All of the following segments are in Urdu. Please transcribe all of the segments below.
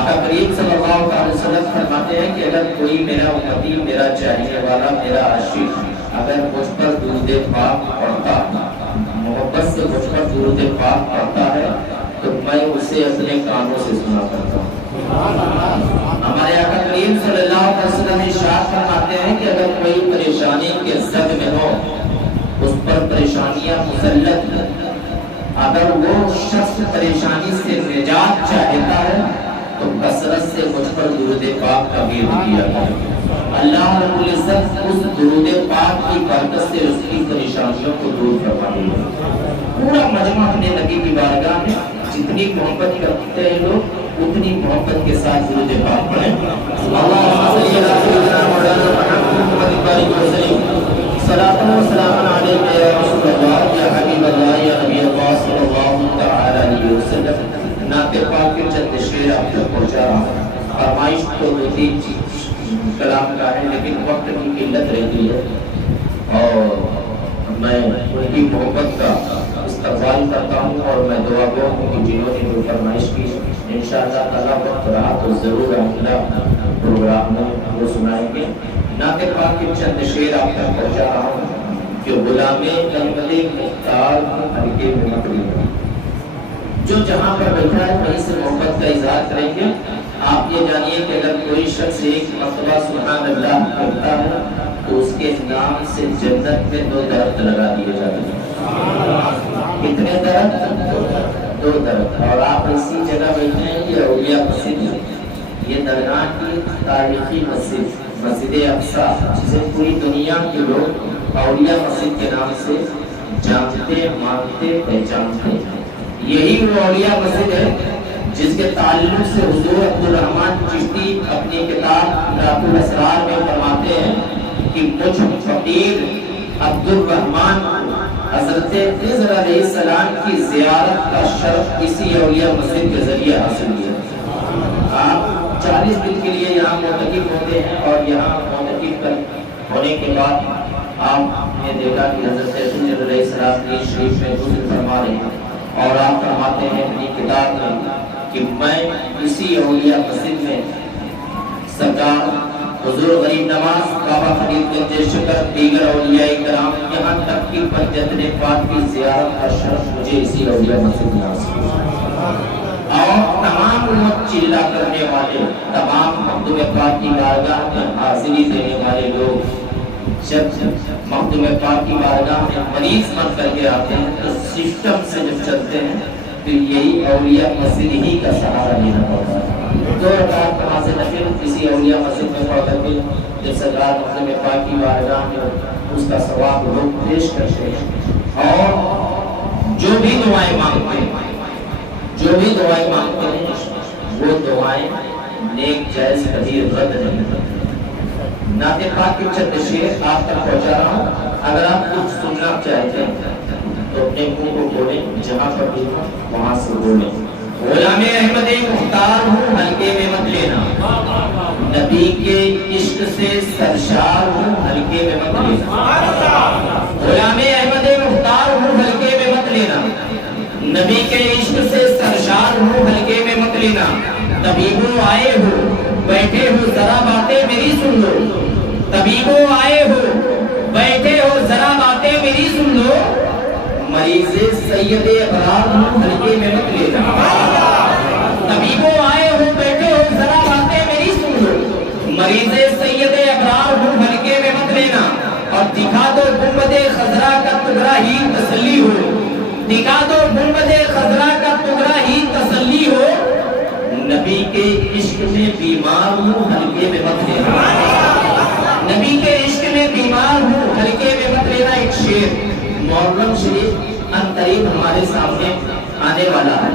آقا کریم صلی اللہ علیہ وسلم فرماتے ہیں کہ اگر کوئی میرا امتی، میرا چاہنے والا، میرا عاشق اگر مجھ پر درود پاک پڑھتا، محبت سے مجھ پر درود پاک پڑھتا ہے تو میں اسے اپنے کانوں سے سنا کرتا ہوں۔ ہمارے آقا کریم صلی اللہ علیہ وسلم ارشاد فرماتے ہیں کہ اگر کوئی پریشانی کے زد میں ہو، اس پر پریشانیاں مسلط، اگر وہ شخص پریشانی سے نجات چاہتا ہے تو کثرت سے مجھ پر درود پاک کا ورد کیا کرے۔ اللہ رب العزت اس درود پاک کی برکت سے اس کی پریشانیوں کو دور فرما دے گا۔ پورا مجمع اپنے نبی کی بارگاہ میں جتنی محبت کرتے ہیں لوگ اتنی محبت کے ساتھ درود پاک پڑھیں۔ اللہم صلی علی سیدنا مولانا محمد بارک وسلم صلاۃ و سلام علیک یا رسول اللہ یا حبیب اللہ یا نبی اللہ صلی اللہ تعالی علیہ وسلم۔ نعت پاک کے چند شعر آپ تک پہنچا رہا ہوں۔ فرمائش تو دو تین کلام کا ہے لیکن وقت کی قلت رہتی ہے اور میں ان کی محبت کا استقبال کرتا ہوں اور میں دعا گو ہوں کہ جنہوں نے جو فرمائش کی انشاءاللہ تعالیٰ وقت رہا تو ضرور اپنا پروگرام میں وہ سنائیں گے۔ نعت پاک کے چند شعر آپ تک پہنچا رہا ہوں کہ غلام احمد مختار حلقے میں مقیم ہے۔ جو جہاں پر بیٹھا ہے وہیں سے محبت کا اظہار کریں گے۔ آپ یہ جانیے کہ اگر کوئی شخص ایک مرتبہ سبحان اللہ کہتا ہے تو اس کے نام سے جنت میں 2 درخت لگا دیے جاتے ہیں۔ کتنے درخت؟ 2 درخت۔ اور آپ اسی جگہ بیٹھے ہیں یہ اولیاء مسجد ہے، یہ درگاہ کی تاریخی مسجد، مسجد اقصی، جسے پوری دنیا کے لوگ اولیاء مسجد کے نام سے جانتے، مانتے، پہچانتے ہیں۔ یہی وہ اولیاء مسجد ہے جس کے تعلق سے حضور عبدالرحمن چشتی اپنی کتاب رات الاسرار میں فرماتے ہیں کہ مجھ فقیر عبدالرحمن حضرت خضر علیہ السلام کی زیارت کا شرف اسی اولیاء مسجد کے ذریعے حاصل کیا۔ آپ 40 دن کے لیے یہاں معتکف ہوتے ہیں اور یہاں معتکف ہونے کے بعد آپ نے دیکھا کہ حضرت خضر علیہ السلام کی شریف میں غسل فرما رہے ہیں اور آپ فرماتے ہیں اپنی کتاب میں کہ میں اسی اولیاء مسجد میں سرکار حضور غریب نواز بابا فرید گنج شکر دیگر اولیاء کرام یہاں تک کہ پنجتن پاک کی زیارت کا شرف مجھے اسی اولیاء مسجد میں حاصل ہوا۔ اور تمام امت چلا کرنے والے، تمام مخدوم پاک کی بارگاہ میں حاضری دینے والے لوگ جب مخدوم پاک کی بارگاہ میں مریض بن کر کے آتے ہیں تو سسٹم سے جب چلتے ہیں تو یہی اولیاء مسجد ہی کا سہارا لینا پڑتا ہے۔ 2 رکعت نماز نفل کسی اولیاء مسجد میں پڑھ کر کے جب سرکار مخدوم پاک کی بارگاہ میں اس کا ثواب لوگ پیش کرتے ہیں اور جو بھی دعائیں مانگتے ہیں وہ دعائیں نیک جائز کبھی رد نہیں کرتے۔ نعت پاک کے چند شعر آپ تک پہنچا رہا ہوں، اگر آپ کچھ سننا چاہتے ہیں تو اپنے منہ کو کھولیں، جہاں پر بھی ہوں وہاں سے بولیں۔ غلام احمد مختار ہوں ہلکے میں مت لینا، نبی کے عشق سے سرشار ہوں ہلکے میں مت لینا۔ غلام احمد مختار ہوں ہلکے میں مت لینا، نبی کے عشق سے سرشار ہوں ہلکے میں مت لینا۔ طبیبوں آئے ہو بیٹھے ہو ذرا باتیں میری سن لو، طبیبوں آئے ہو بیٹھے ہو ذرا باتیں میری سن لو، مریض سید ابرار ہوں ہلکے میں مت لینا۔ طبیبوں آئے ہو بیٹھے ہو ذرا باتیں میری سن لو، مریض سید ابرار ہوں ہلکے میں مت لینا۔ اور دکھا دو گنبد خضرا کا ٹکڑا ہی تسلی ہو، دکھا دو گنبد خضرا کا ٹکڑا ہی تسلی ہو، نبی کے عشق میں بیمار ہوں ہلکے میں مت لینا۔ نبی کے عشق میں بیمار ہوں ہلکے میں مت لینا۔ ایک شعر محرم شریف ان قریب ہمارے سامنے آنے والا ہے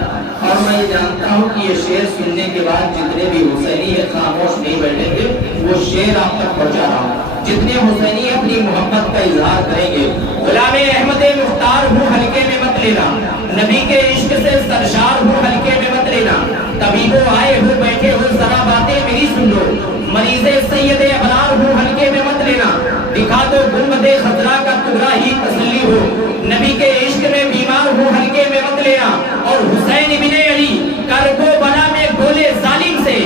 اور میں یہ جانتا ہوں کہ یہ شعر سننے کے بعد جتنے بھی حسینی خاموش نہیں بیٹھیں گے وہ شعر آپ تک پہنچا رہا ہوں۔ جتنے حسینی اپنی محبت کا اظہار کریں گے، غلام احمد مختار ہوں ہلکے میں مت لینا، نبی کے عشق سے سرشار ہوں ہلکے میں مت لینا۔ طبیبوں آئے ہو بیٹھے ہو ذرا باتیں میری سن لو، مریض سید ابرار ہوں ہلکے میں مت لینا۔ دکھا دو گنبد خضرا کا ٹکڑا ہی تسلی ہو، نبی کے عشق میں بیمار ہوں ہلکے میں مت لینا۔ اور حسین بن علی کرب و بلا میں بولے ظالم سے،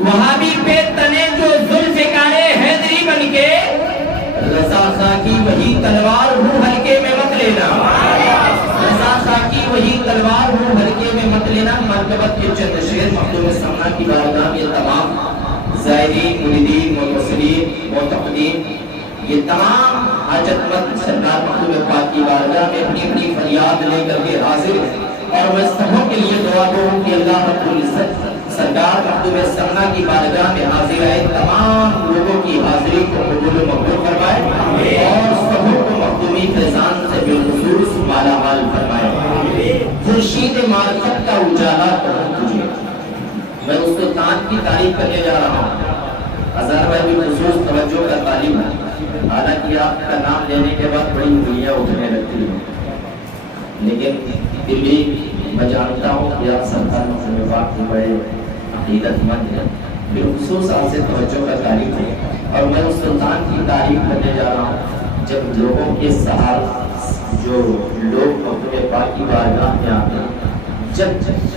وہابی پہ تنے جو ذوالفقار حیدری بن کے، رضا خان کی وہی تلوار ہوں ہلکے میں مت لینا، رضا خان کی وہی تلوار ہوں ہلکے میں مت لینا۔ مرتبت کے چند شعر مخدوم سمنا کی بارگاہ میں تمام زائرین، مریدین، متصلین، معتقدین، یہ تمام حاجت مند سرکار مخدوم پاک کی بارگاہ میں اپنی اپنی فریاد لے کر کے حاضر ہیں، اور میں سبوں کے لیے دعا کروں کہ اللہ رب العزت سرکار مخدوم سمنا کی بارگاہ میں حاضر آئے تمام لوگوں کی حاضری کو قبول و مقبول فرمائے، اور سبوں کو مخدومی فیضان سے بالخصوص مالا مال فرمائے۔ خورشید معرفت کا اجالا کروں تجھے، میں اس سلطان کی تعریف کرنے جا رہا ہوں۔ ہزار بھائی بھی خصوص توجہ کا تعلیم ہے، حالانکہ آپ کا نام لینے کے بعد بڑی انگلیاں اٹھنے لگتی ہیں، لیکن پھر بھی میں جانتا ہوں کہ آپ سرکار مخدوم پاک کے بڑے عقیدت مند ہیں، بالخصوص آپ سے توجہ کا تعلیم ہے، اور میں اس سلطان کی تعریف کرنے جا رہا ہوں جب لوگوں کے سہارا جو لوگ مخدوم پاک کی بارگاہ میں آتے ہیں، جب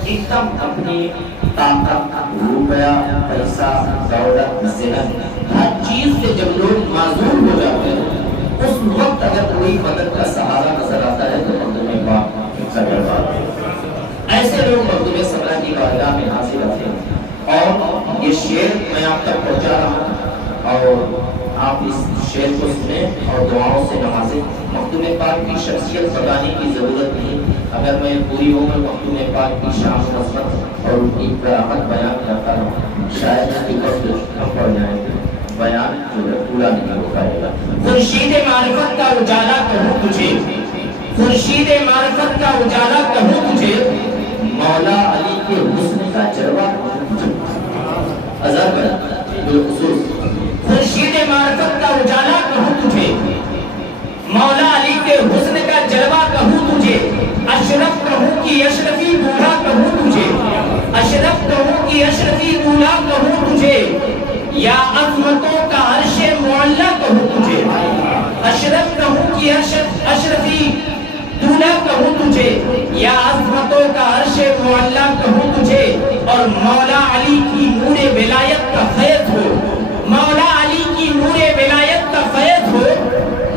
ایک دم اپنی طاقت، روپیہ، پیسہ، دولت، صحت، ہر چیز سے جب لوگ معذور ہو جاتے ہیں، اس وقت اگر کوئی مدد کا سہارا نظر آتا ہے تو مخدوم پاک کا دربار ہے۔ ایسے لوگ مخدوم سمنا کی بارگاہ میں حاضر آتے ہیں، اور یہ شعر میں آپ تک پہنچا رہا ہوں، اور آپ اس شعر کو سنیں اور دعاؤں سے نوازیں۔ مخدوم پاک کی شخصیت بتانے کی ضرورت نہیں، اگر میں پوری عمر مخدوم پاک کی شان و عظمت اور ان کی کراہت بیان کرتا رہوں، شاید اس کے وقت ہم پڑ جائیں گے، بیان جو ہے پورا نہیں ہو پائے گا۔ خورشید معرفت کا اجالا کہوں تجھے، خورشید معرفت کا اجالا کہوں تجھے، مولا علی کے حسن کا جلوہ کہوں تجھے۔ اظہر کریں بالخصوص خورشید معرفت کا اجالا کہوں تجھے، مولا علی کے حسن کا جلوہ کہوں تجھے، اشرف کہوں کی اشرفی دولہا کہوں تجھے، اشرف کہوں کی اشرفی دولہا کہوں تجھے، یا عظمتوں کا عرش معلیٰ کہوں تجھے، اشرف کہوں کی اشرفی دولہا کہوں تجھے، یا عظمتوں کا عرش معلیٰ کہوں تجھے، اور مولا علی کی نور ولایت کا فیض ہو، مولا علی کی نور ولایت کا فیض ہو،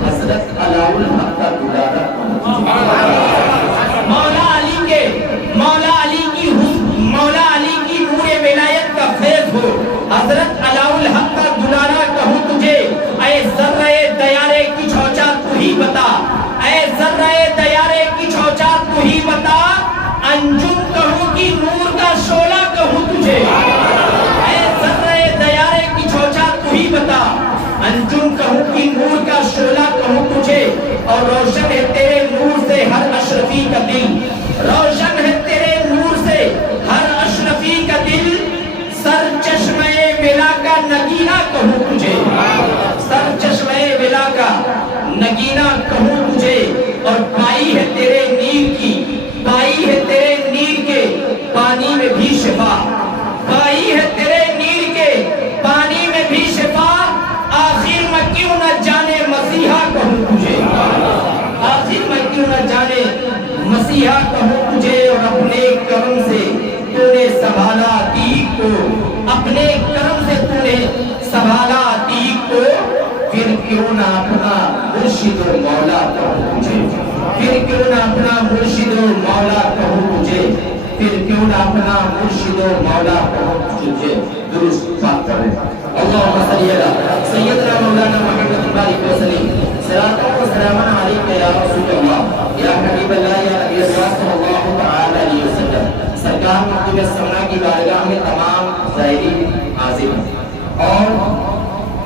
حضرت علاء الحق کا دلارا مولا علی کی نور ولایت کا فیض ہو، حضرت علاء الحق کا دلارا کہوں تجھے، اے ذرہ دیارے کی چوچار تو ہی بتا، اے ذرہ دیارے کی چوچار تو ہی بتا، انجم کہوں کی نور کا شعلہ کہوں تجھے، اے ذرہ دیارے کی چوچار تو ہی بتا، انجم کہوں کی نور کا شعلہ کہوں تجھے، اور روشن ہے تیرے نور سے ہر اشرفی کا دل، روشن ہے تیرے نور سے ہر اشرفی کا دل، سر چشمہ ولا کا نگینہ کہوں تجھے، سر چشمہ ولا کا نگینہ کہوں تجھے، اور پائی ہے تیرے نیر کی، پائی ہے تیرے نیر کے پانی میں بھی شفا، پائی ہے تیرے نیر کے پانی میں بھی شفا، آخر میں کیوں نہ جانے مسیحا کہوں تجھے، آخر میں کیوں نہ جانے مسیحا کہوں تجھے، اور اپنے کرم سے تو نے سنبھالا عتیق کو، اپنے کرم سے تو نے سنبھالا عتیق کو، پھر کیوں نہ اپنا مرشد و مولا کہوں تجھے، پھر کیوں نہ اپنا مرشد و مولا کہوں تجھے، پھر کیوں نہ اپنا مرشد و مولا کہوں تجھے۔ درست بات کریں، اللہم صلی علی سیدنا مولانا محمد بارک وسلم، صلاۃ و سلام علیک یا رسول اللہ، یا حبیب اللہ، یا نبی اللہ صلی اللہ تعالی علیہ وسلم۔ سرکار مخدوم سمنا کی بارگاہ میں تمام زائرین حاضر ہیں، اور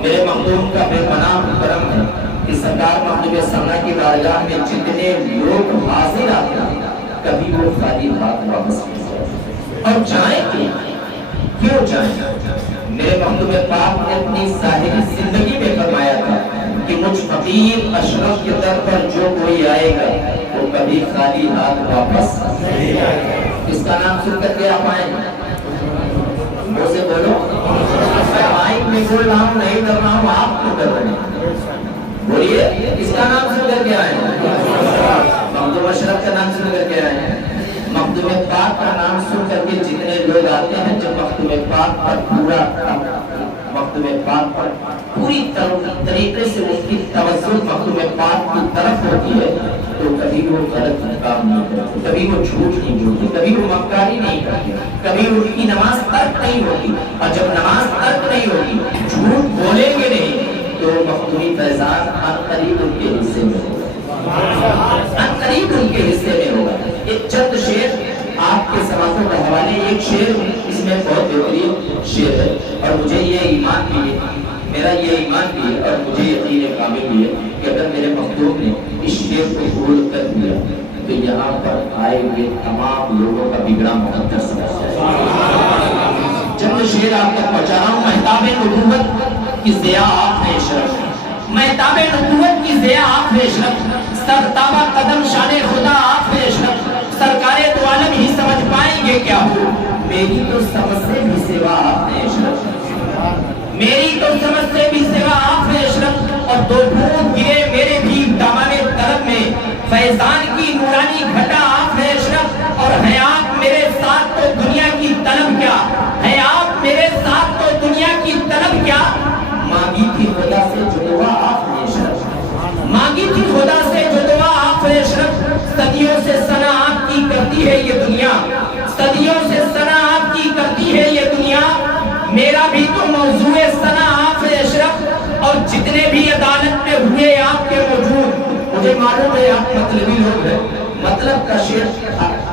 میرے مخدوم کا بے پناہ کرم ہے کہ سرکار مخدوم سمنا کی بارگاہ میں جتنے لوگ حاضر آتے ہیں کبھی وہ خالی ہاتھ واپس نہیں جاتے، اور جائیں کیوں جائیں؟ میرے مخدوم پاک نے اپنی ظاہری زندگی میں فرمایا تھا کہ مجھ فقیر اشرف کے در پر جو کوئی آئے گا وہ کبھی خالی ہاتھ واپس نہیں آئے گا۔ اس کا نام سن کر کے آپ آئیں منہ سے بولو، مائک میں بول رہا ہوں، نہیں کر رہا ہوں، آپ کیوں کر رہے ہیں؟ بولیے، اس کا نام سن کر کے آئے مخدوم اشرف کا نام سن کر کے آئے ہیں، مخدوم پاک کا نام سن کر کے جتنے لوگ آتے ہیں، جب مکتوب پاک پر پورا مکتوب پاک پر پوری طریقے سے اس کی توجہ مکتوب پاک کی طرف ہوتی ہے تو کبھی وہ غلط کام نہیں کرتے، کبھی وہ جھوٹ نہیں بولتے، کبھی وہ مکاری نہیں کرتے، کبھی ان کی نماز ترک نہیں ہوتی، اور جب نماز ترک نہیں ہوتی جھوٹ بولیں گے نہیں تو مخدومی فیضان عنقریب ان کے حصے میں ہوگا، عنقریب ان کے حصے میں ہوگا۔ ایک چند شعر آپ کے سماعتوں کا حوالے، ایک شعر اس میں بہت بہترین شعر ہے اور مجھے یہ ایمان بھی ہے، میرا یہ ایمان بھی ہے اور مجھے یقین کامل بھی ہے کہ اگر میرے مخدوم نے اس شعر کو قبول کر دیا تو یہاں پر آئے ہوئے تمام لوگوں کا بگڑا مقدر سمجھ جائے۔ چند شعر آپ تک پہنچا رہا ہوں۔ مہتاب نبوت کی ضیاء آپ ہے اشرف، مہتاب نبوت کی ضیاء آپ ہے اشرف، سرتابہ قدم شان خدا آپ ہے اشرف، سرکار دو عالم ہی سمجھ پائیں گے کیا ہو، میری تو سمجھ سے بھی سوا آپ ہے اشرف، میری تو سمجھ سے بھی سوا آپ ہے اشرف، اور دو بھوت گرے میرے بھی دامن طلب میں، فیضان کی نورانی گھٹا آپ ہے اشرف، اور ہے آپ میرے ساتھ تو دنیا کی طلب کیا، ہے آپ میرے ساتھ تو دنیا کی طلب کیا، مانگی تھی خدا سے جو دعا آپ نے اشرف، مانگی تھی خدا سے جو دعا آپ نے اشرف، صدیوں سے ثنا آپ کی کرتی ہے یہ دنیا، صدیوں سے ثنا آپ کی کرتی ہے یہ دنیا، میرا بھی تو موضوع ثنا آپ ہے اشرف، اور جتنے بھی عدالت میں ہوئے آپ کے موجود، مجھے معلوم ہے آپ مطلبی لوگ ہیں، مطلب کا شعر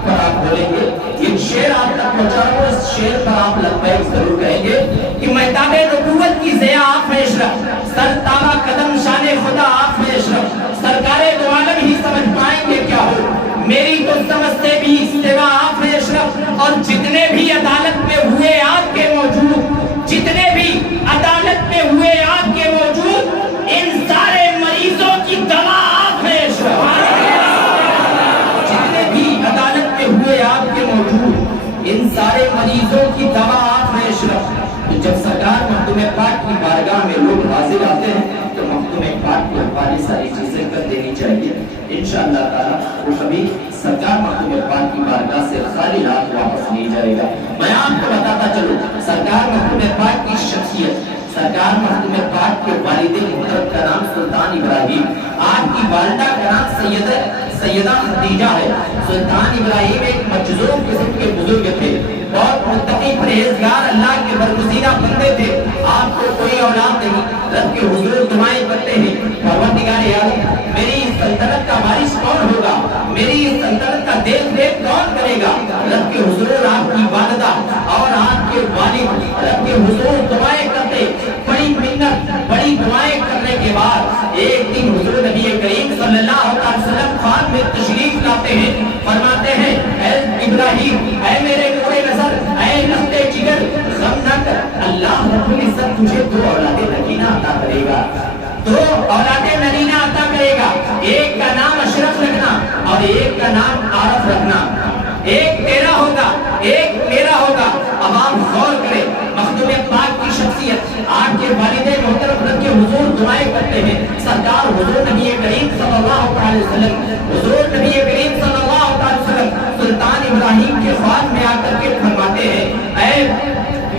پر آپ بولیں گے، یہ شعر آپ تک پہنچا رہا ہوں، اس شعر پر آپ لبیک ضرور کہیں گے کہ مہتاب نبوت کی ضیاء آپ ہے اشرف، سرتابہ قدم شان خدا آپ ہے اشرف، سرکار دو عالم ہی سمجھ پائیں گے کیا ہو، میری تو سمجھ سے بھی سوا آپ ہے اشرف، اور جتنے بھی عدالت میں ہوئے آپ کے موجود، جتنے بھی عدالت میں ہوئے آپ کے موجود، ان سارے مریضوں کی دوا آپ ہے اشرف، جتنے بھی عدالت میں ہوئے آپ کے موجود، ان سارے مریضوں کی دوا آپ ہے اشرف۔ جب سرکار مخدوم پاک کی بارگاہ میں لوگ حاضر آتے ہیں تو مخدوم پاک کو ہماری ساری چیزیں کر دینی چاہیے، انشاءاللہ تعالیٰ وہ کبھی سرکار مخدوم پاک کی بارگاہ سے خالی ہاتھ واپس نہیں جائے گا۔ میں آپ کو بتاتا چلوں، سرکار مخدوم پاک کی شخصیت، سرکار مخدوم پاک کے والد محترم کا نام سلطان ابراہیم، آپ کی والدہ کا نام سیدہ خدیجہ ہے۔ سلطان ابراہیم ایک مجذوب قسم کے بزرگ تھے، بہت متقی پرہیزگار اللہ کے برگزیدہ بندے تھے، آپ کو کوئی اولاد نہیں، رب کے حضور دعائیں کرتے ہیں، پروردگار عالم میری سلطنت کا وارث کون ہوگا، میری سلطنت کا دیکھ ریکھ کون کرے گا، رب کے حضور آپ کی والدہ اور آپ کے والد رب کے حضور دعائیں کرتے، بڑی منت بڑی دعائیں کرنے کے بعد ایک دن حضور نبی کریم صلی اللہ علیہ وسلم خان میں تشریف لاتے ہیں، فرماتے ہیں اے ابراہیم، اے میرے نور نظر، اے لخت جگر، غم نہ کر، اللہ رب العزت تجھے دو اولاد نگینہ عطا کرے گا، دو اولاد نگینہ عطا کرے گا، ایک کا نام اشرف رکھنا اور ایک کا نام عارف رکھنا، ایک تیرا ہوگا ایک میرا ہوگا۔ اب آپ غور کریں، مخدوم پاک کی شخصیت، آپ کے والد محترم رب کے حضور دعائیں کرتے ہیں، سرکار حضور نبی کریم صلی اللہ علیہ وسلم، حضور نبی کریم صلی اللہ علیہ وسلم سلطان ابراہیم کے خواب میں آ کر کے فرماتے ہیں اے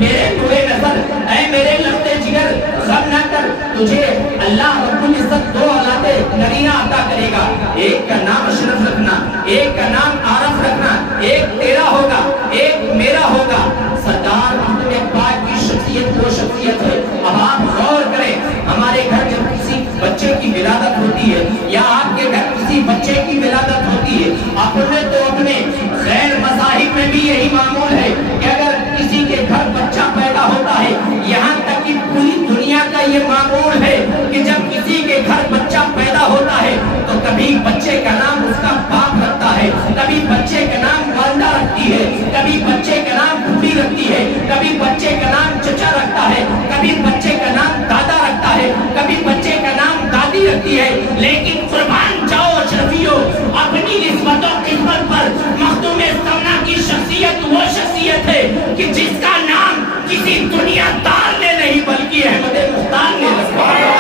میرے نور نظر، اے میرے لخت جگر، غم نہ کر، تجھے اللہ رب العزت دو اولاد نگینہ عطا کرے گا، ایک کا نام اشرف رکھنا، ایک کا نام عارف رکھنا، ایک تیرا ہوگا ایک میرا ہوگا۔ سرکار مخدوم پاک کی شخصیت وہ شخصیت ہے۔ اب آپ غور کریں، ہمارے گھر جب کسی بچے کی ولادت ہوتی ہے یا آپ کے گھر کسی بچے کی ولادت ہوتی ہے، اپنے تو اپنے غیر مذاہب میں بھی یہی معمول ہے کہ اگر کسی کے گھر بچہ پیدا ہوتا ہے، یہاں تک کہ پوری دنیا کا یہ معمول ہے کہ جب کسی کے گھر بچہ پیدا ہوتا ہے تو کبھی بچے کا نام اس کا باپ رکھتا ہے، کبھی بچے کا نام والدہ رکھتی ہے، کبھی بچے کا نام پھوپھی رکھتی ہے، کبھی بچے کا نام چچا رکھتا ہے، کبھی بچے کا نام دادا رکھتا ہے، کبھی بچے کا نام دادی رکھتی ہے، لیکن قربان جاؤ اشرفیوں، اپنی نسبت و قسمت پر مخدوم سمنا کی شخصیت وہ شخصیت ہے کہ جس کا نام کسی دنیا دار نے نہیں بلکہ احمد مختار نے رکھا ہے،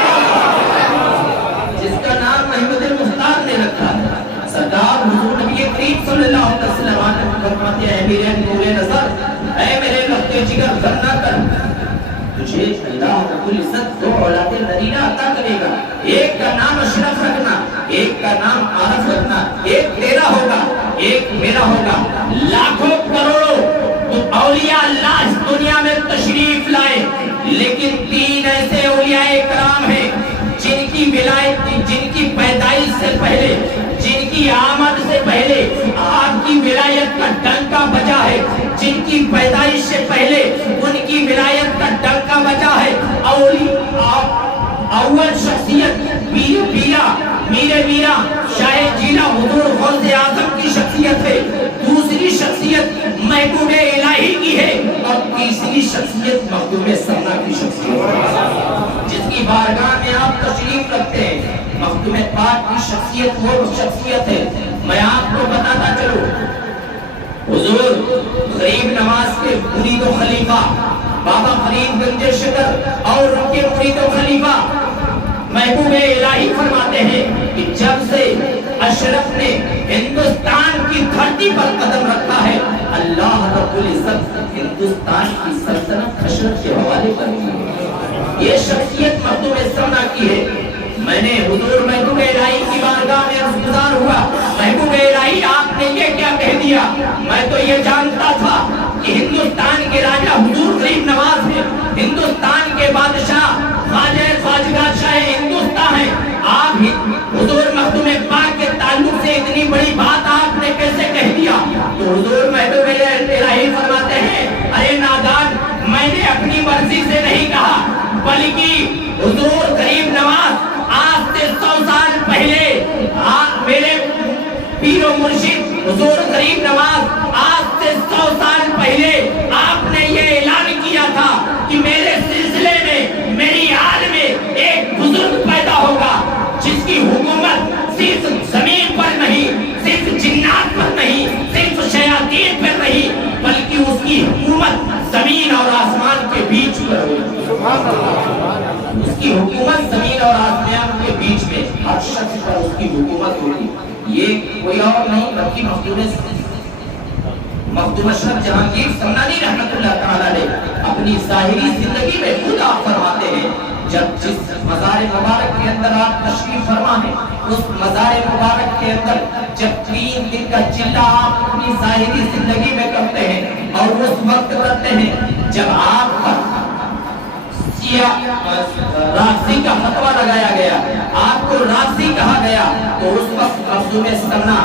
جس کا نام احمد مختار نے رکھا ہے۔ سرکار حضور نبی کریم صلی اللہ علیہ وسلم فرماتے ہیں اے میرے نور نظر، اے میرے لخت بے جگر غم نہ کر، تجھے اللہ رب العزت 2 اولاد نرینہ عطا کرے گا، ایک کا نام اشرف رکھنا، ایک کا نام عارف رکھنا، ایک تیرا ہوگا ایک میرا ہوگا۔ لاکھوں کروڑوں اولیاء اللہ اس دنیا میں تشریف لائے، لیکن 3 ایسے اولیاء کرام ہیں جن کی ولایت، جن کی پیدائش سے پہلے، جن کی آمد سے پہلے آپ کی ولایت کا ڈنکا بجا ہے، جن کی پیدائش سے پہلے ان کی ولایت کا ڈنکا بجا ہے۔ اول شخصیت پیر پیرا میرے میرا شاہ جیلا حضور غوث اعظم کی شخصیت ہے، دوسری شخصیت محبوب الہی کی ہے، اور تیسری شخصیت مخدوم سمنا کی شخصیت ہے، جس کی بارگاہ میں آپ تشریف رکھتے ہیں۔ مخدوم پاک کی شخصیت وہ شخصیت ہے، میں آپ کو بتاتا چلوں، حضور غریب نواز کے مرید و خلیفہ بابا فرید گنج شکر اور ان کے مرید و خلیفہ محبوب الہی فرماتے ہیں کہ جب سے اشرف نے ہندوستان کی دھرتی پر قدم رکھا ہے، اللہ رب العزت ہندوستان کی سلطنت اشرف کے حوالے کر دی ہے۔ یہ شخصیت مخدوم سمنا کی ہے۔ میں نے حضور محبوب الہی کی بارگاہ میں عرض گزار ہوا، محبوب الہی آپ نے یہ کیا کہہ دیا؟ میں تو یہ جانتا تھا کہ ہندوستان کے راجہ حضور غریب نواز ہیں، ہندوستان کے بادشاہ خواجہ خواجگاہ شاہ ہندوستان ہیں، آپ حضور مخدوم پاک کے تعلق سے اتنی بڑی بات آپ نے کیسے کہہ دیا؟ تو حضور محبوب الہی فرماتے ہیں، ارے نادان، میں نے اپنی مرضی سے نہیں کہا، بلکہ حضور غریب نواز آج سے 100 سال پہلے میرے پیر و مرشد حضور غریب نواز آج سے 100 سال پہلے آپ نے یہ اعلان کیا تھا کہ میرے سلسلے میں، میری آل میں ایک بزرگ پیدا ہوگا جس کی حکومت صرف زمین پر نہیں، صرف جنات پر نہیں، صرف شیاطین پر نہیں، بلکہ اس کی حکومت زمین اور آسمان کے بیچ پر ہوگی۔ اس کی حکومت زمین اور آسمان کے بیچ میں، ہر شخص پر اس کی حکومت ہوگی۔ یہ کوئی اور نہیں بلکہ مخدوم اشرف جہانگیر سمنانی رحمت اللہ تعالیٰ نے اپنی ظاہری زندگی میں خود آپ فرماتے ہیں، جب جس مزار مبارک کے اندر آپ تشریف فرما ہیں، اس مزار مبارک کے اندر جب 3 دن کا چلہ آپ اپنی ظاہری زندگی میں کرتے ہیں، اور اس وقت کرتے ہیں جب آپ پر رافضی کا فتویٰ لگایا گیا، آپ کو رافضی کہا گیا، تو اس وقت مخدوم سمنا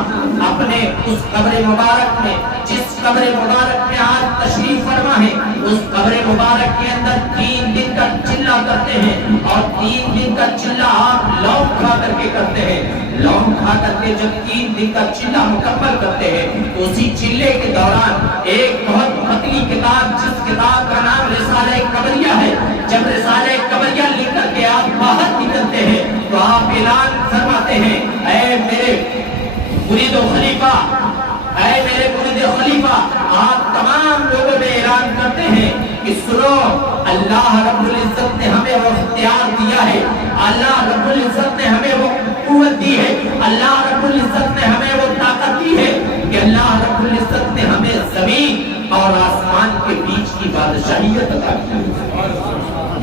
اپنے اس قبر مبارک میں، جس قبر مبارک میں آج تشریف فرما ہے، اس قبر مبارک کے اندر 3 دن کا چلہ کرتے ہیں، اور 3 دن کا چلہ آپ لونگ کھا کر کے کرتے ہیں۔ لونگ کھا کر کے جب 3 دن کا چلہ مکمل کرتے ہیں، تو اسی چلے کے دوران ایک بہت پتلی کتاب، جس کتاب کا نام رسالہ قبریہ ہے، جب رسالہ قبریہ لکھ کر کے آپ باہر نکلتے ہیں تو آپ اعلان فرماتے ہیں، اے میرے مرید و خلیفہ، اے میرے مرید و خلیفہ، آپ تمام لوگوں میں اعلان کرتے ہیں کہ سنو، اللہ رب العزت نے ہمیں وہ اختیار دیا ہے، اللہ رب العزت نے ہمیں وہ قوت دی ہے، اللہ رب العزت نے ہمیں وہ طاقت دی ہے کہ اللہ رب العزت نے ہمیں زمین اور آسمان کے بیچ کی بادشاہیت عطا کی ہے۔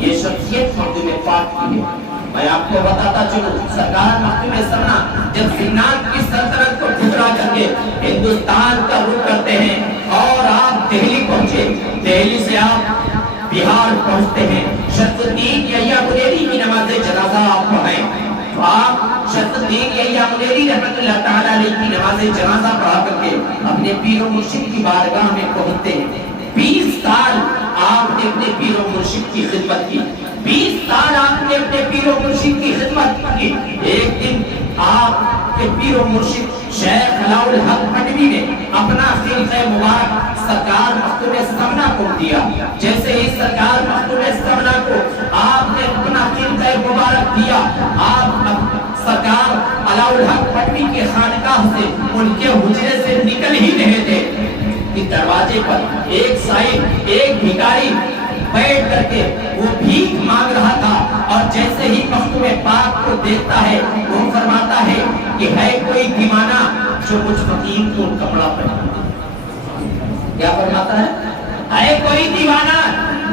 یہ شخصیت مخدوم پاک کی ہے۔ میں آپ کو بتاتا چلوں، سرکار مخدوم سمنا جب زنان کی سلطنت کو ٹھکرا کر کے ہندوستان کا رخ کرتے ہیں اور آپ دہلی پہنچے، دہلی سے آپ بہار پہنچتے ہیں، شمس الدین یحییٰ منیری کی نماز جنازہ آپ پڑھائیں، تو آپ شمس الدین یحییٰ منیری رحمت اللہ تعالیٰ علیہ کی نماز جنازہ پڑھا کر کے اپنے پیر و مرشد کی بارگاہ میں پہنچتے ہیں۔ 20 سال آپ نے اپنے پیر و مرشد کی خدمت کی، 20 سال آپ نے اپنے پیر و مرشد کی خدمت کی۔ ایک دن آپ کے پیر و مرشد شیخ علاء الحق پٹوی نے اپنا خلقہ مبارک سرکار مخدوم سمنا کو دیا۔ جیسے ہی سرکار مخدوم سمنا کو آپ نے اپنا خلقہ مبارک دیا، آپ سرکار علاء الحق پٹوی کے خانقاہ سے، ان کے حجرے سے نکل ہی رہے تھے کہ دروازے پر ایک صاحب، ایک بھکاری بیٹھ کر کے وہ بھیک مانگ رہا تھا، اور جیسے ہی مخدوم پاک کو دیکھتا ہے وہ فرماتا ہے کہ ہے کوئی دیوانہ جو کچھ فقیر کو کپڑا پہنا۔ کیا فرماتا ہے؟ ہے کوئی دیوانہ